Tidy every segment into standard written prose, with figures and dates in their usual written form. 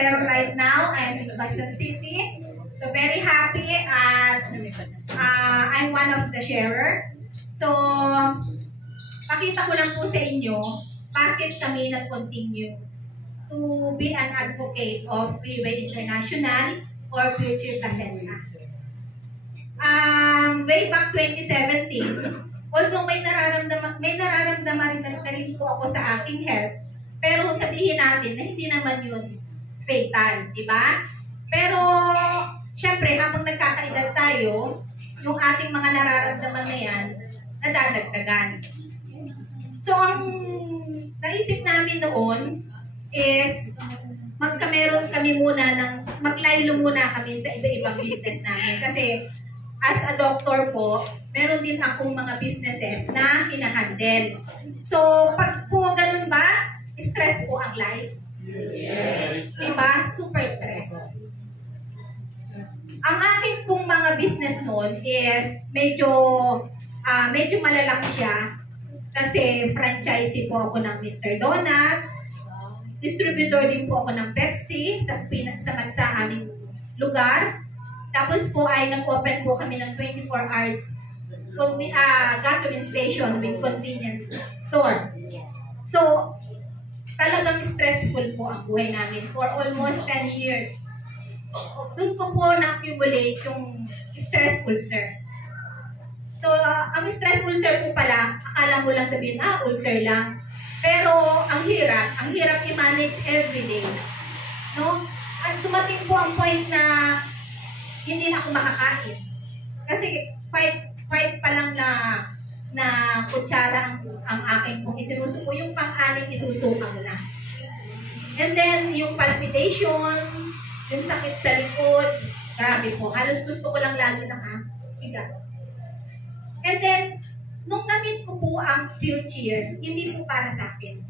Pero right now, I'm in Quezon City. So very happy at I'm one of the sharer. So, pakita ko lang po sa inyo bakit kami nag-continue to be an advocate of Freeway International or Future Placenta. Way back 2017, although may nararamdaman rin po ako sa aking health, pero sabihin natin na hindi naman yun fatal, di ba? Pero, syempre, habang nagkakaedad tayo, yung ating mga nararamdaman na yan, nadadagdagan. So, ang naisip namin noon is magkameron kami muna maglaylo muna kami sa iba-ibang business namin. Kasi, as a doctor po, meron din akong mga businesses na hinahandle. So, pag po ganun ba, stress po ang life? Yes. Diba? Super stress. Ang aking pong mga business noon is medyo malalaki siya kasi franchisee po ako ng Mr. Donut, distributor din po ako ng Pepsi sa aming lugar. Tapos po ay nag-open po kami ng 24 hours gasoline station with convenience store. So, talagang stressful po ang buhay namin for almost 10 years. Doon ko po na-accumulate yung stress ulcer. So, ang stress ulcer po pala, akala mo lang sabihin, ulcer lang. Pero, ang hirap i-manage everyday. No? At dumating po ang point na hindi na ako makakain. Kasi, fight pa lang na kutsara ang aking pong isinusuko. Yung pang-aning isusukang na. And then, yung palpitation, yung sakit sa likod, grabe po. Halos gusto ko lang lalo ng higa. And then, nung na-meet ko po ang Future, hindi po para sa akin.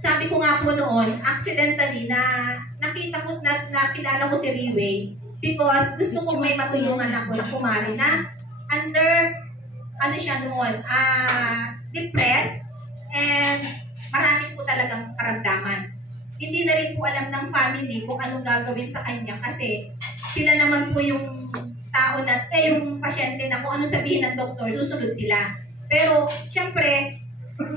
Sabi ko nga po noon, accidentally na nakilala ko si Riway because gusto ko may matulungan ako na kumari na under, siya noon, depressed and marami po talagang karamdaman. Hindi na rin po alam ng family kung anong gagawin sa kanya kasi sila naman po yung tao na, yung pasyente na kung ano sabihin ng doktor, susunod sila. Pero, syempre,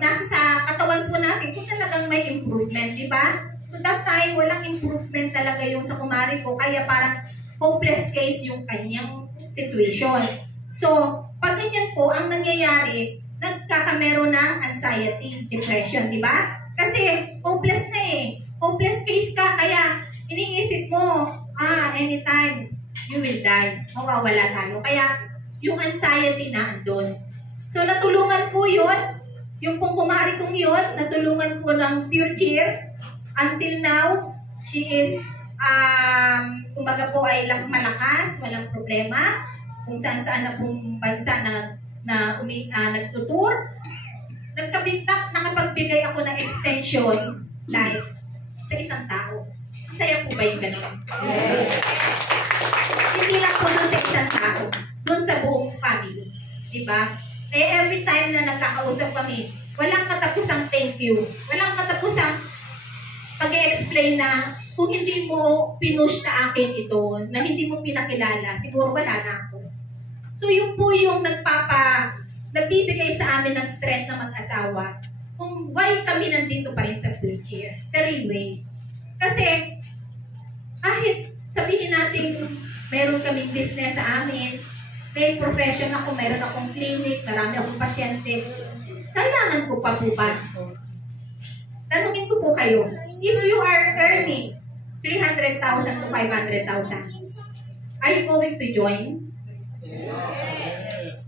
nasa sa katawan po natin kung talagang may improvement, di ba? So, that time, walang improvement talaga yung sa kumari ko, kaya parang hopeless case yung kanyang situation. So, pag ganyan po, ang nangyayari, nagkakamero ng anxiety, depression, di ba? Kasi, hopeless na eh. Hopeless case ka, kaya iniisip mo, anytime you will die, mawawala tayo. Kaya, yung anxiety na andun. So, natulungan po yun, yung pong kumari kong yun, natulungan po ng Future. Until now, she is, kumbaga po ay malakas, walang problema. Kung saan-saan na pong bansa nagtutur. Nakapagbigay ako ng extension life sa isang tao. Masaya po ba yung gano'n? Yes. Hindi lang po doon sa isang tao, doon sa buong family. Diba? Kaya every time na nagkakausap kami, walang katapusang thank you. Walang katapusang pag-i-explain na kung hindi mo pinush na akin ito, na hindi mo pinakilala, siguro wala na ako. So yun po yung nagbibigay sa amin ng strength na mag-asawa kung why kami nandito pa rin sa Future, sa Railway. Kasi kahit sabihin natin meron kaming business sa amin, may profession ako, meron akong clinic, marami akong pasyente, kailangan ko pa po ba? Tanungin ko po kayo, if you are earning 300,000 to 500,000, are you going to join? Yes.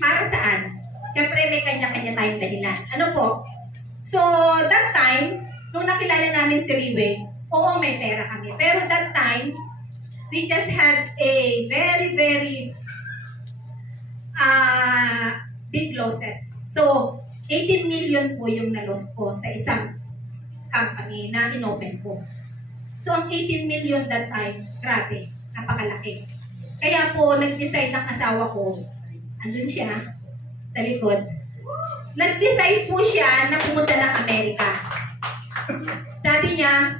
Para saan? Siyempre, may kanya-kanya tayong dahilan. Ano po? So, that time, nung nakilala namin si Riway, oo, may pera kami. Pero that time, we just had a very, very big losses. So, 18 million po yung na-loss ko sa isang company na inopen ko. So, ang 18 million that time, grabe, napakalaki. Kaya po, nag-decide ng asawa ko, andun siya, sa likod. Nag-decide po siya na pumunta ng Amerika. Sabi Sabi niya,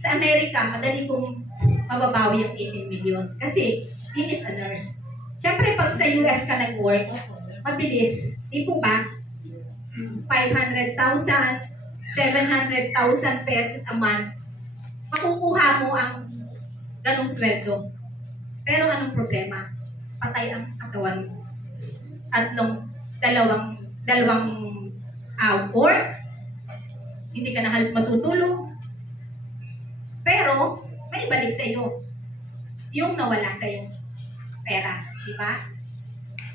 sa Amerika, madali kong mababawi yung 18 million. Kasi, he is a nurse. Siyempre, pag sa US ka nag-work, mabilis. Di po ba? 500,000, 700,000 pesos a month. Makukuha mo ang ganong sweldo. Pero anong problema? Patay ang katawan mo. Dalawang work. Hindi ka na halos matutulog. Pero, may balik sa iyo. Yung nawala sa iyo. Pera. Di ba?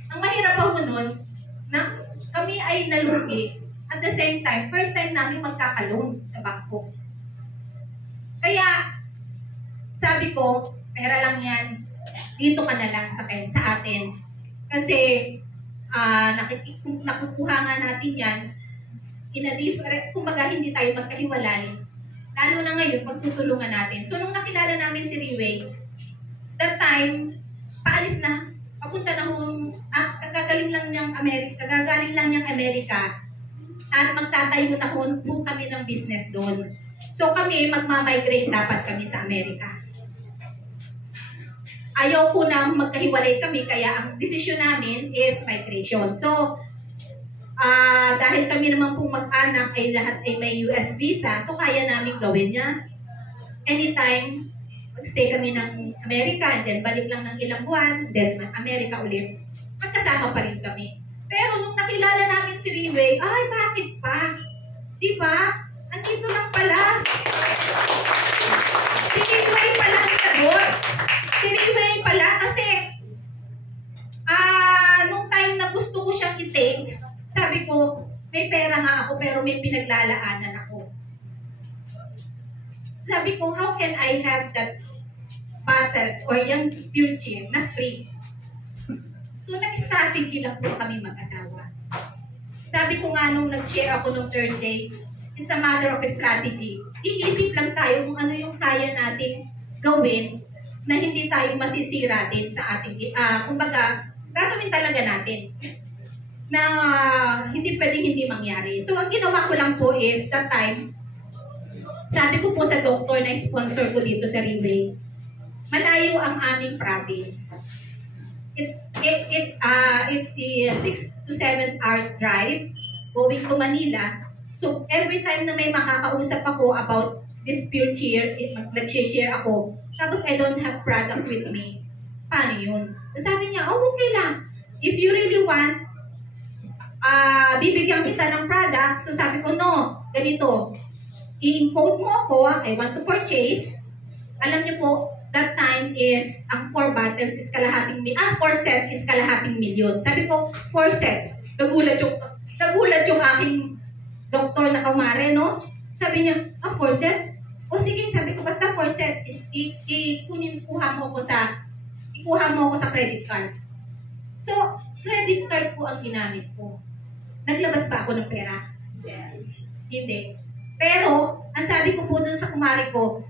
Ang mahirap pa mo nun, na kami ay nalugi. At the same time, first time namin magkakaloan sa bangko. Kaya, sabi ko, pera lang yan. Dito ka na lang sa atin. Kasi, nakukuha nga natin yan in a different, kumbaga hindi tayo magkahiwalay. Lalo na ngayon, pagtutulungan natin. So, nung nakilala namin si Riway, that time, paalis na. Papunta na hong, kagagaling lang niyang Amerika. At magtatayo na po kami ng business doon. So, kami, magmamigrate dapat kami sa Amerika. Ayaw ko na magkahiwalay kami, kaya ang desisyon namin is migration. So, dahil kami naman pong mag-anak ay lahat ay may US visa, so kaya namin gawin niya. Anytime, mag-stay kami ng Amerika, and then balik lang ng ilang buwan, then Amerika ulit. Magkasama pa rin kami. Pero nung nakilala namin si Riway, ay bakit pa? Diba? Andito lang pala. Si Riway pala ang sagot. Si Riway pala kasi nung time na gusto ko siyang i-take, sabi ko, may pera nga ako pero may pinaglalaanan ako. Sabi ko, how can I have that battles or yung future na free? So, nag-strategy lang po kami mag-asawa. Sabi ko nga nung nag-share ako nung Thursday, it's a matter of strategy. Iisip lang tayo kung ano yung kaya natin gawin na hindi tayo masisira din sa ating, kumbaga, gagawin talaga natin na hindi pwedeng hindi mangyari. So, ang ginawa ko lang po is, that time, sabi ko po sa doktor na sponsor ko dito sa Riway, malayo ang aming province. It's 6 to 7 hours drive going to Manila. So, every time na may makakausap ako about this pure cheer, nag-share ako, tapos I don't have product with me, paano yun? So, sabi niya, oh, okay lang. If you really want, bibigyan kita ng product. So, sabi ko, no, ganito. I-encode mo ako, I want to purchase. Alam niyo po, that time is, ang 4 bottles is 4 sets is kalahating milyon. Sabi ko, 4 sets. Nagulat yung aking doktor na kumare, no? Sabi niya, 4 sets? O sige, sabi ko, basta 4 sets. Ikuha mo ako sa credit card. So, credit card po ang ginamit ko. Naglabas ba ako ng pera? Yeah. Hindi. Pero, ang sabi ko po dun sa kumare ko,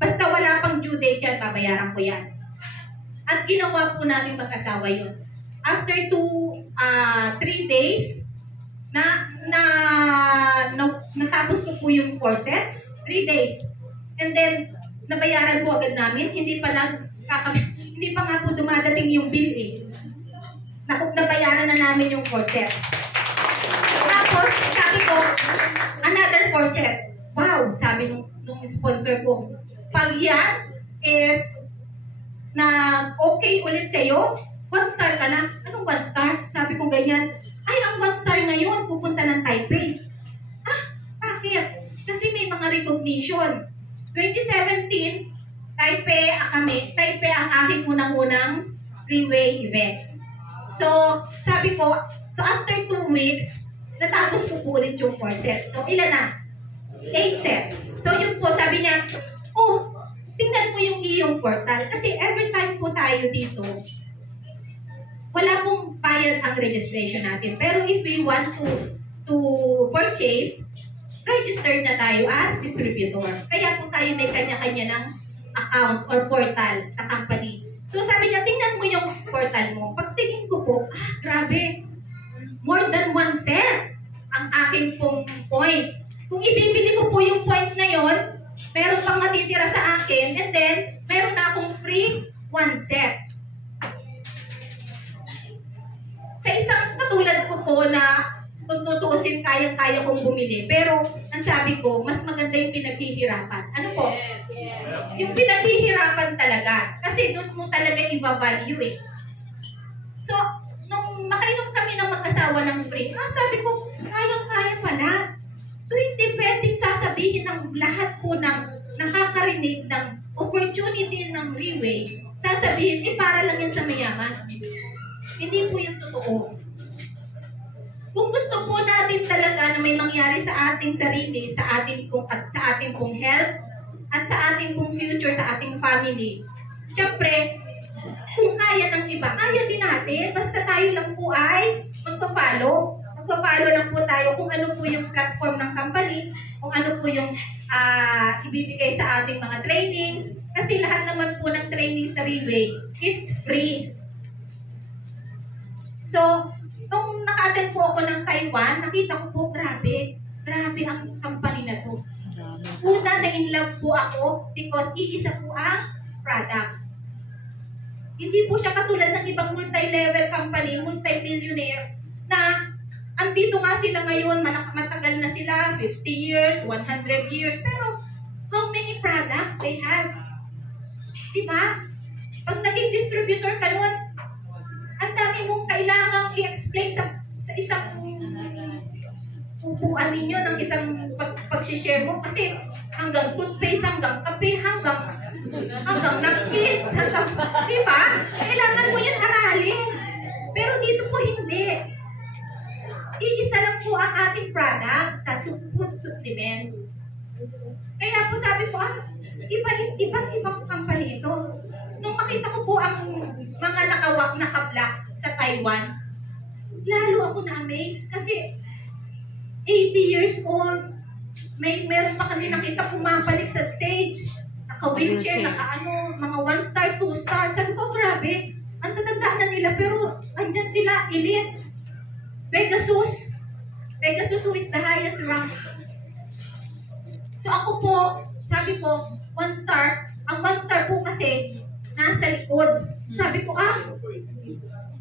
basta wala pang due date yan, babayaran ko yan. At ginawa po namin mag-asawa yun. After 3 days, natapos ko po yung 4 sets, 3 days. And then, nabayaran po agad namin, hindi pa nga po dumadating yung bill eh. Nabayaran na namin yung 4 sets. Tapos, sabi ko, another 4 sets. Wow, sabi nung sponsor ko, pag yan is na okay ulit sa'yo, 1 star ka na. Anong 1 star? Sabi ko ganyan. Ay, ang 1 star ngayon, pupunta ng Taipei. Bakit? Kasi may mga recognition. 2017, Taipei ang aking unang-unang Riway event. So, sabi ko, after 2 weeks, natapos ko po ulit yung 4 sets. So, ilan na? 8 sets. So, yun po, sabi niya, tingnan mo yung iyong portal. Kasi every time po tayo dito, wala pong bayad ang registration natin. Pero if we want to purchase, registered na tayo as distributor. Kaya po tayo may kanya-kanya ng account or portal sa company. So sabi niya, tingnan mo yung portal mo. Pagtingin ko po, grabe, more than 1 set ang aking pong points. Kung ibibili ko po yung points na yon, meron pang matitira sa akin, and then, meron na akong free 1 set. Sa isang katulad ko po na kung tutuusin, kayang-kaya kong bumili. Pero, ang sabi ko, mas maganda yung pinaghihirapan. Ano po? Yes. Yung pinaghihirapan talaga. Kasi doon mo talaga i-value eh. So, nung makainom kami ng mag-asawa ng free, sabi ko, kayang-kaya pala. So, hindi pwedeng sasabihin ng lahat po ng nakakarinig ng opportunity ng Leeway, sasabihin, para lang yan sa mayaman. Hindi po yung totoo. Kung gusto po natin talaga na may mangyari sa ating sarili, sa ating pong health, at sa ating pong future, sa ating family, syempre, kung kaya ng iba, kaya din natin. Basta tayo lang po ay magpa-follow. Magpa-follow lang po tayo kung ano po yung platform ng company, kung ano po yung ibibigay sa ating mga trainings. Kasi lahat naman po ng trainings sa Leeway is free. So, nung naka-attend po ako ng Taiwan, nakita ko po, grabe ang company na to. Una, na-in-love po ako because iisa po ang product. Hindi po siya katulad ng ibang multi-level company, multi-millionaire, na andito nga sila ngayon, matagal na sila, 50 years, 100 years, pero how many products they have? Diba? Pag naging distributor ka nun, ang dami mong kailangang i-explain sa isang upuan ninyo ng isang pag-share mo kasi hanggang toothpaste, hanggang kape, hanggang napkins, di ba? Kailangan mo yan aralin. Pero dito po hindi. Iisa lang po ang ating product sa food supplement. Kaya po sabi ko, ibang company ito. Nung makita ko po ang mga naka-black sa Taiwan, lalo ako na-amaze kasi 80 years old, meron pa kami nakita pumapalik sa stage, naka-wheelchair, mga 1 star, 2 star. Sabi ko, grabe, ang tatandaan na nila, pero andyan sila, elites. Pegasus who is the highest rank. So ako po, sabi ko, 1 star, ang 1 star po kasi, nasa likod. Sabi ko,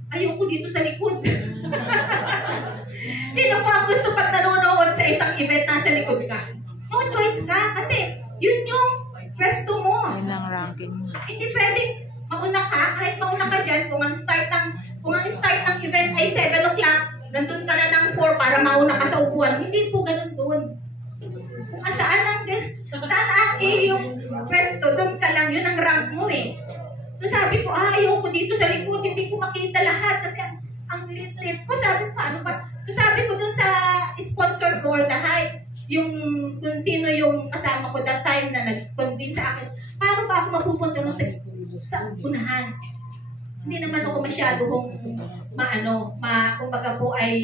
ayoko dito sa likod. Sino po ang gusto pag nanonood sa isang event nasa likod ka? No choice ka kasi yun yung pwesto mo. Yun ang ranking. Hindi pwedeng mauna ka, kahit mauna ka dyan, kung ang start ng event ay 7 o'clock, nandun ka na ng 4 para mauna ka sa upuan. Hindi po ganun doon. Kung saan ang iyong pwesto, doon ka lang, yun ang rank mo eh. So sabi ko, ayoko dito sa likod, hindi ko makita lahat kasi ang lit-lit ko. Sabi ko, ano ba? So sabi ko dun sa sponsor ko, kung sino yung kasama ko that time na nag-convince sa akin, paano ba ako mapupunta nun sa unahan? Hindi naman ako masyado kumbaga po ay,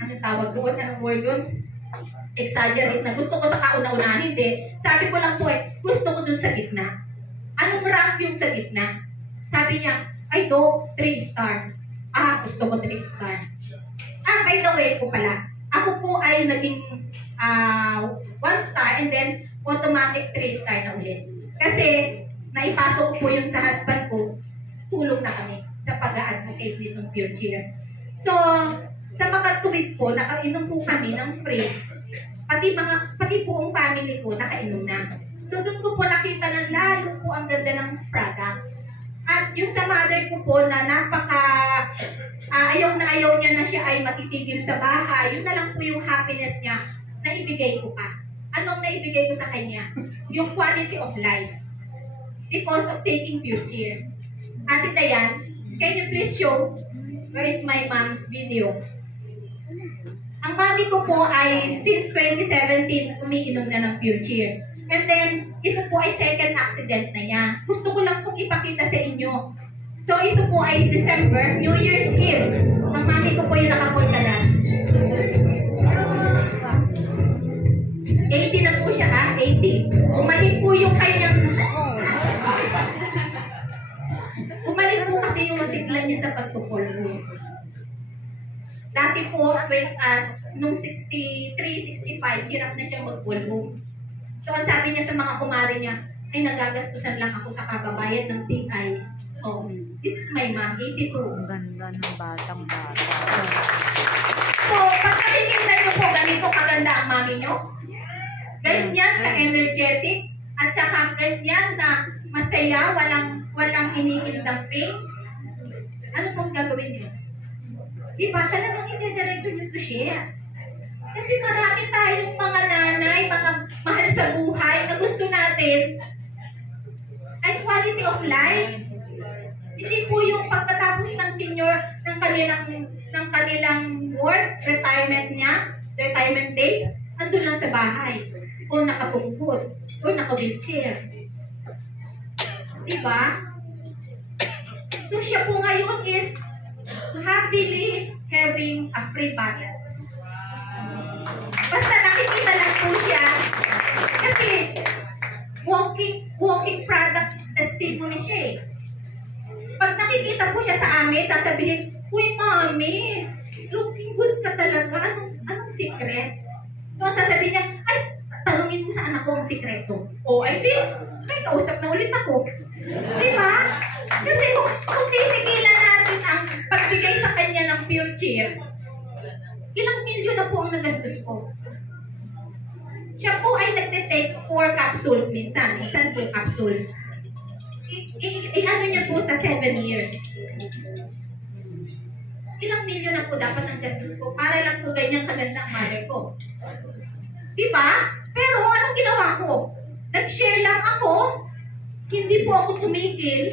anong tawag doon? Anong word yun? Exaggerate na. Gusto ko sa kauna-unahan, hindi. Sabi ko lang po gusto ko dun sa gitna. Anong rank yung sa gitna? Sabi niya, ay go, 3 star. Gusto ko 3 star. By the way po pala, ako po ay naging 1 star and then automatic 3 star na ulit. Kasi naipasok ko po yung sa husband ko, tulong na kami sa pag-a-advocate nitong Pure Cheer. So, sa mga tuwid po, nakainom po kami ng free. Pati po ang family ko nakainom na. So doon ko po nakita ng lalo po ang ganda ng product. At yung sa mother ko po na ayaw niya na siya ay matitigil sa bahay, yun na lang po yung happiness niya na ibigay ko pa. Anong naibigay ko sa kanya? Yung quality of life. Because of taking Pure Cheer. Ate Dayan, can you please show where is my mom's video? Ang mami ko po ay since 2017 umiinom na ng Pure Cheer. And then, ito po ay second accident na niya. Gusto ko lang pong ipakita sa inyo. So, ito po ay December, New Year's Eve. Ang mami ko po yung naka-polka dance. 80 na po siya, 80. Umalik po yung kanyang... Umalik po kasi yung masigla niya sa pagtupol. Dati po, nung 63, 65, hirap na siya mag-bulbong. So, ang sabi niya sa mga kumari niya, ay nagagastusan lang ako sa kababayan ng TI. Oh, this is my mom, 82. Ang ganda ng batang-bata. So, pag nakikita niyo po, ganito kaganda ang mami niyo, ganyan ka-energetic, at saka ganyan na masaya, walang iniindang pain, ano pong gagawin niyo? Diba? Talagang ide-diretso niyo to share. Kasi marami tayong mga nanay, mga mahal sa buhay na gusto natin ay quality of life. Hindi po yung pagkatapos ng senior ng kanilang work, retirement days, andun lang sa bahay, o nakatungkod, o naka-wheelchair. Diba? So siya po ngayon is happily having a free balance. Basta nakikita lang po siya kasi walking product testimony siya eh. Pag nakikita po siya sa amin, sasabihin, "Uy, mami, looking good ka talaga. Anong secret?" So, sasabihin niya, "Ay, tanungin mo sa anak ko ang sikreto." O, I think, may kausap na ulit ako. Diba? Kasi kung titigilan natin ang pagbigay sa kanya ng pure cheer, ilang milyon na po ang nagastos ko. Siya po ay nagtitake 4 capsules minsan 2 capsules. Ano niya po sa 7 years. Ilang milyon na po dapat ang gastos ko para lang po ganyang kaganda ang mother ko. Diba? Pero anong ginawa ko? Nag-share lang ako. Hindi po ako tumigil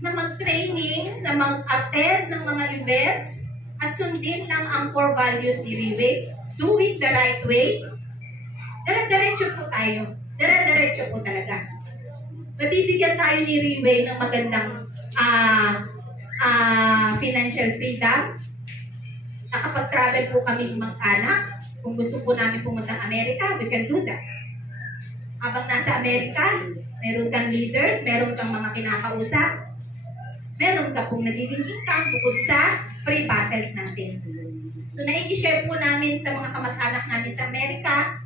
na mag-training, sa mag-attend ng mga events, at sundin lang ang core values ni Riwe, do it the right way. Dire-diretso po tayo. Dire-diretso po talaga. Mabibigyan tayo ni Riwe ng magandang financial freedom. Nakapag-travel po kami mag-anak. Kung gusto po namin pumunta ng Amerika, we can do that. Habang nasa Amerika, meron kang leaders, meron kang mga kinakausap, meron ka pong nagiging income bukod sa free battles natin. So, naikishare po namin sa mga kamag-anak namin sa Amerika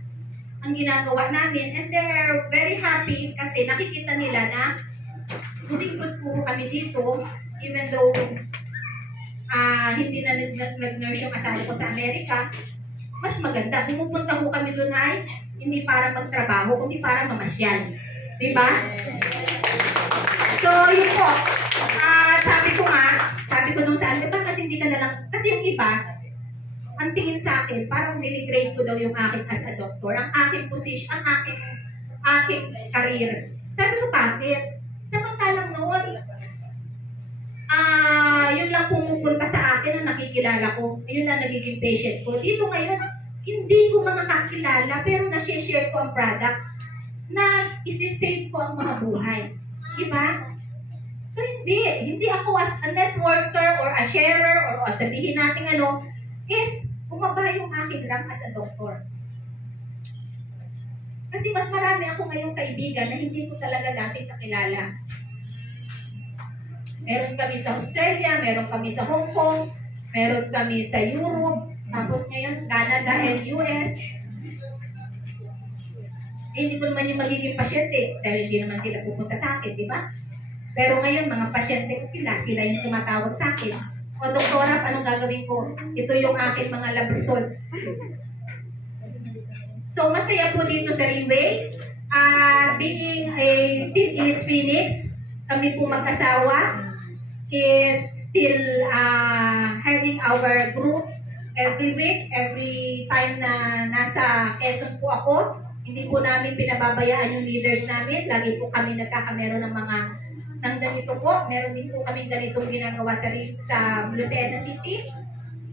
ang ginagawa namin, and they're very happy kasi nakikita nila na lumingkod po kami dito, even though hindi na nag-nurse yung asawa ko sa Amerika, mas maganda. Pumupunta po kami doon ay hindi para magtrabaho, kundi para mamasyal. Diba? So, yun po. Sabi ko nung saan, diba kasi hindi ka na lang, kasi yung iba, ang tingin sa akin, parang dinigrade ko daw yung akin as a doctor, ang aking position, ang aking career. Sabi ko, bakit? Samantalang noon, yun lang pumupunta sa akin ang nakikilala ko, yun lang nagiging patient ko. Dito ngayon, hindi ko mga kakilala, pero na-share ko ang product na isi-save ko ang mga buhay. Diba? So, hindi ako as a networker or a sharer or sabihin natin is bumaba yung aking rank as a doctor. Kasi mas marami ako ngayong kaibigan na hindi ko talaga dating kakilala. Meron kami sa Australia, meron kami sa Hong Kong, meron kami sa Europe, tapos ngayon Canada and US. Hindi ko naman yung magiging pasyente dahil hindi naman sila pupunta sa akin, di ba? Pero ngayon, mga pasyente ko sila yung tumatawag sa akin. O, doktora, anong gagawin ko? Ito yung aking mga lab results. So, masaya po dito sa Riwe. Being a Team Elite Phoenix, kami po mag-asawa is still having our group every week, every time na nasa Quezon po ako. Hindi po namin pinababayaan yung leaders namin. Lagi po kami nagkakamero ng mga ng ganito po. Meron din po kami ganitong ginagawa sa Lucena City.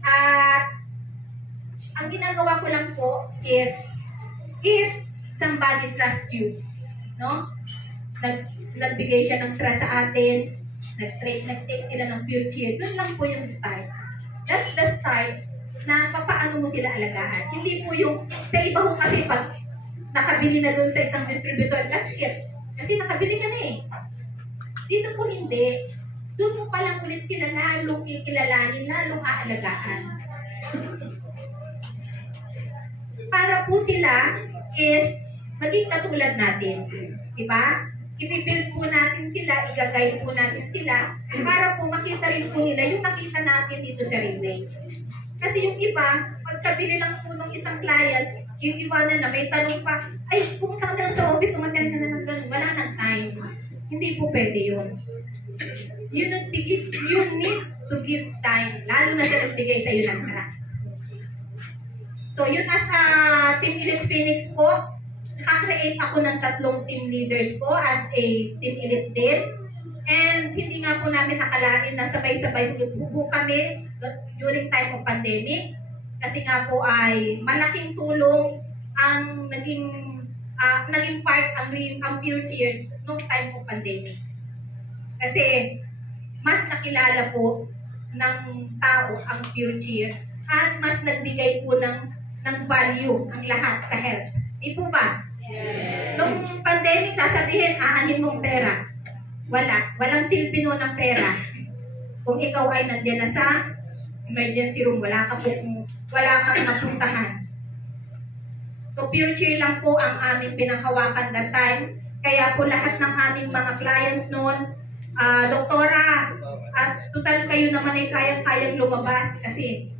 At ang ginagawa ko lang po is if somebody trusts you, no? Nagbigay siya ng trust sa atin, nag-take sila ng pure cheer, doon lang po yung start. That's the start na papaano mo sila alagaan. Hindi po yung, sa iba ko kasi pag nakabili na doon sa isang distributor, that's it. Kasi nakabili ka na eh. Dito po hindi. Doon po palang ulit sila lalong kikilalanin, lalong aalagaan. para po sila is maging katulad natin. Diba? Ipibuild po natin sila, i-guide po natin sila para po makita rin po nila yung nakita natin dito sa Railway. Kasi yung iba, pagkabili lang po ng isang client, yung iba na may tanong pa, ay, pumunta ka na lang sa office, umattend ka na ng ganun. Wala nang time. Hindi po pwede yun. You need to give time, lalo na sa nagbigay sa iyo ng trust. So, yun as a Team Elite Phoenix po, nakakreate ako ng 3 team leaders po as a Team Elite din. And hindi nga po namin nakalain na sabay-sabay po kami during time of pandemic. Kasi nga po ay malaking tulong ang naging part ang Pure Cheers noong time of pandemic. Kasi mas nakilala po ng tao ang Pure Cheer at mas nagbigay po ng value ang lahat sa health. Di po ba? Yes. Nung pandemic, sasabihin, aanin mong pera. Walang silbi nun ng pera. Kung ikaw ay nandiyan na sa emergency room, wala kang napuntahan. So, Pure Cheer lang po ang aming pinanghawakan that time. Kaya po lahat ng aming mga clients noon, doktora, at total kayo naman ay kayang-kayang lumabas kasi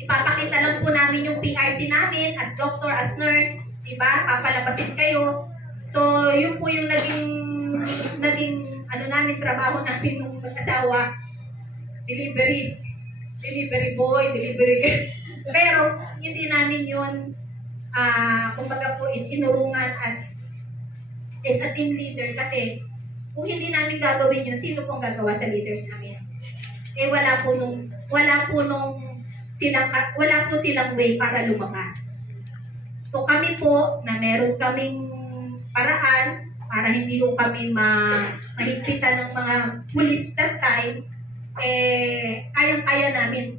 ipapakita lang po namin yung PRC namin as doctor, as nurse, diba? Papalabasin kayo. So, yun po yung naging namin, trabaho namin nung mag-asawa. Delivery boy, delivery girl. Pero, hindi namin yun, kumbaga po is inurungan as a team leader kasi kung hindi namin gagawin yun, sino pong gagawa sa leaders namin? Wala po silang way para lumabas. So kami po, na meron kaming paraan para hindi ko kami mahigpitan ng mga pulis that time, kayang-kaya namin.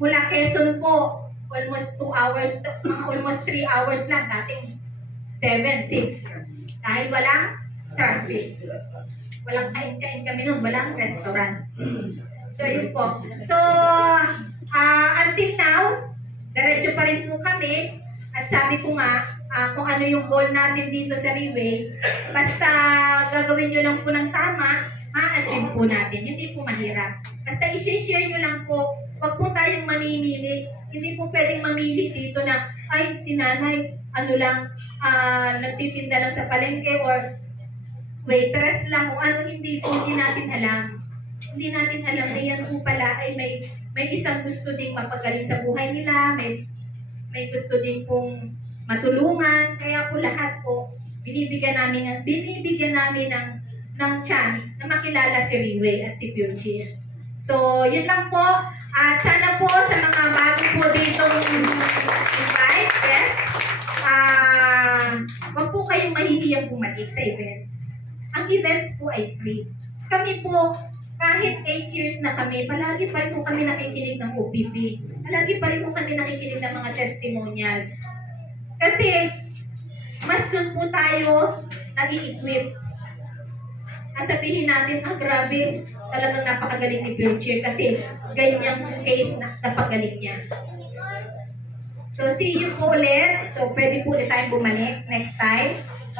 Mula Quezon po, almost 2 hours, almost 3 hours lang, dating 7, 6. Dahil walang traffic. Walang kain-kain kami nun, walang restaurant. So, yun po. So, until now, diretso pa rin po kami. At sabi ko nga, kung ano yung goal natin dito sa Railway, basta gagawin nyo lang po ng tama, ma-achieve po natin. Hindi po mahirap. Basta i-share nyo lang po. Huwag po tayong mamimili. Hindi po pwedeng mamili dito na, ay, si nanay, nagtitinda lang sa palengke or waitress lang o ano, hindi natin alam. Hindi natin alam na yan po pala ay may isang gusto ding mapagaling sa buhay nila, may gusto din pong matulungan. Kaya po lahat po, binibigyan namin ng chance na makilala si Railway at si Pure Cheer. So, yun lang po. At sana po sa mga bago po ditong invite, yes, wag po kayong mahihiyang bumalik sa events. Ang events po ay free. Kami po, kahit 8 years na kami, palagi pa rin po kami nakikinig ng OPP. Palagi pa rin po kami nakikinig ng mga testimonials. Kasi, mas doon po tayo nag-i-equip. Sabihin natin, grabe, talagang napakagaling ni Pure Cheer kasi ganyang case na napagaling niya. So, see you po ulit. So, pwede po tayong bumalik next time.